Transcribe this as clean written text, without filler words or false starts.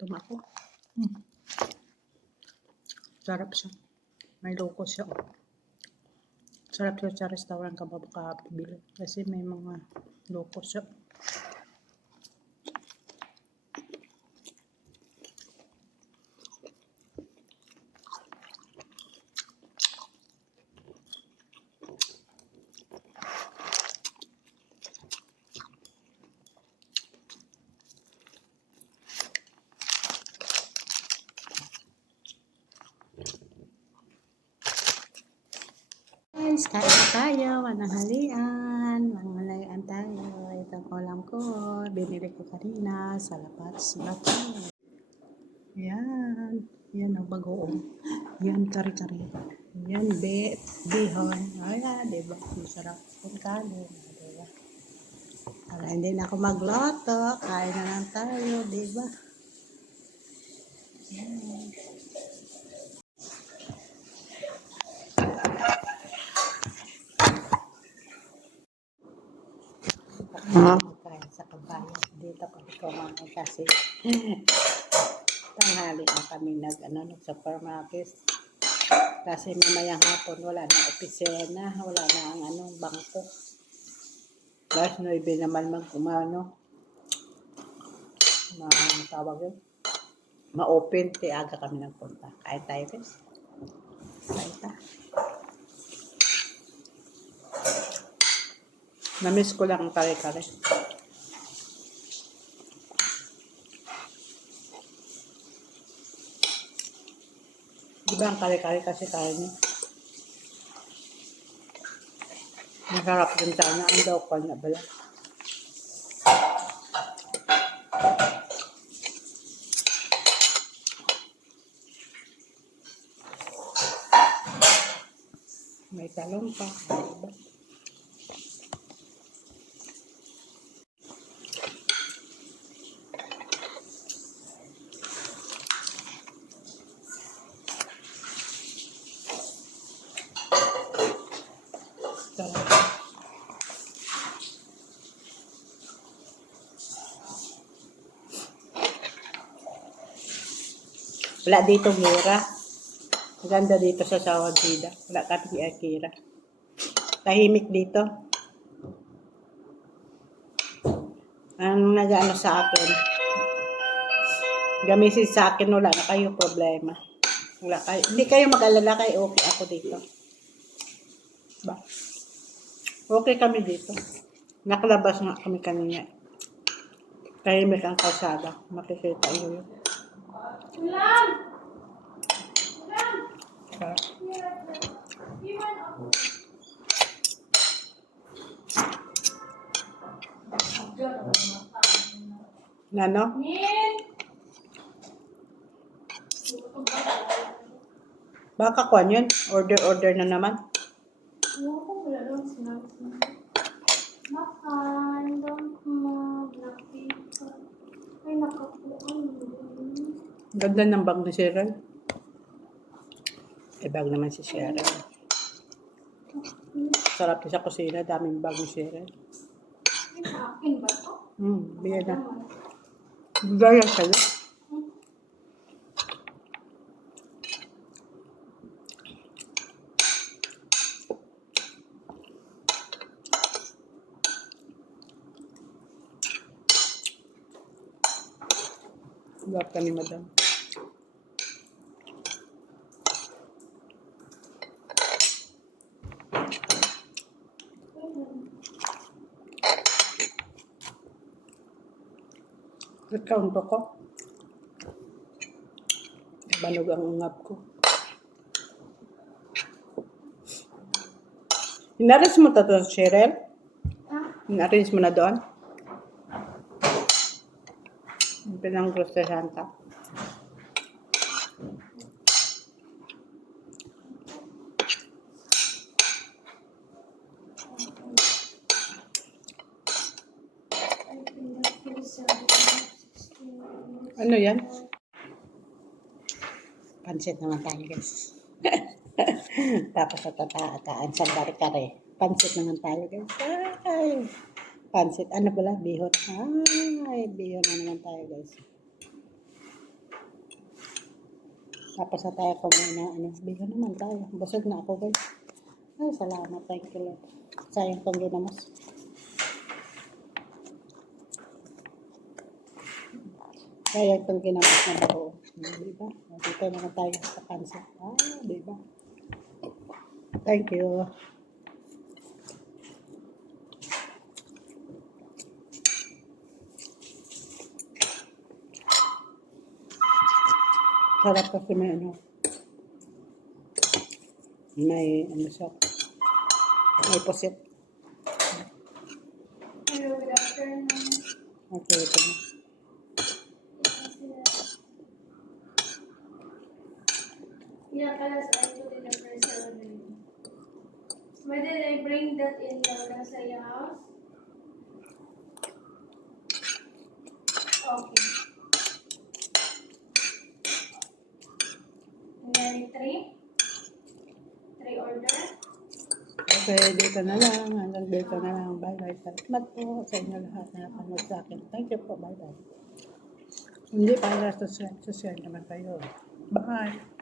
Gutom ako. Sarap siya. May loko siya. Sarap siya sa restaurant ka makakabili. Kasi may mga loko siya. Guys, kain na tayo. Mananghalian. Mananghalian tayo. Itong ulam ko. Binili ko kanina sa Labas Bato. Yan. Yan ang bagoong. Yan, kari-kari. Yan, bihon. Ayan, diba? Masarap yung kanin. Diba? Para hindi na ako magloto. Kain na lang tayo, diba? Yan. Kain sa kabayan. Dito kami kumain kasi tanghali na kami nag-supermarket. Kasi mamayang hapon wala na opisina, wala na ang bangko. Guys, 9 naman tawag yun, ma-open, aga kami nagpunta. Kain tayo guys. Kain tayo. Namiss ko lang ang kare-kare. Diba ang kare-kare kasi kain niya? Masarap din sana ang daw na bala. May talong pa. Diba? Wala dito mura. Maganda dito sa Sawadida. Wala kami Akira. Tahimik dito. Ang nag-ano sa akin, gamitin sa akin, wala na kayo problema. Wala kayo, hindi kayo mag-alala, kayo okay ako dito. Ba? Okay kami dito. Nakalabas nga kami kanina. Tahimik ang kalsada. Makikita yun. Nano? Baka kuan yun? Order na naman? Ganda ng bag ni Cheryl. Bag naman si Cheryl. Sarap sa kusina. Daming bag ni Cheryl. Akin ba ito? Biya na. Gaya kayo. Love ka ni Madam. Nagkaunto ko. Banog ang ungap ko. Inaris mo ito, Cheryl? Inaris mo na doon? Pinang groceryhan ka. Ano yan? Pansit naman tayo guys. Tapos atataan sa kare-kare. Pansit naman tayo guys. Ay, pansit. Ano pala? Bihon. Ay, bihon na naman tayo guys. Tapos na tayo kumain na ano. Bigyan naman tayo. Busog na ako guys. Ay, salamat. Thank you Lord. Sayang tong ginamos. Sayang tong ginamos na buo. Diba? Dito naman tayo sa pansa. Diba? Thank you. Sarap kasi may ano. May ano siya. May pusit. Hello, good afternoon. Okay, ito na. Yeah, kalas I put in the freezer already. Why did I bring that in the Lasaya house? Okay. And then three order. Okay, dito na lang. Hanggang dito na lang. Bye-bye. Salamat po sa inyo lahat na napanood sa akin. Thank you po. Bye-bye. Hindi para sa share naman kayo. Bye.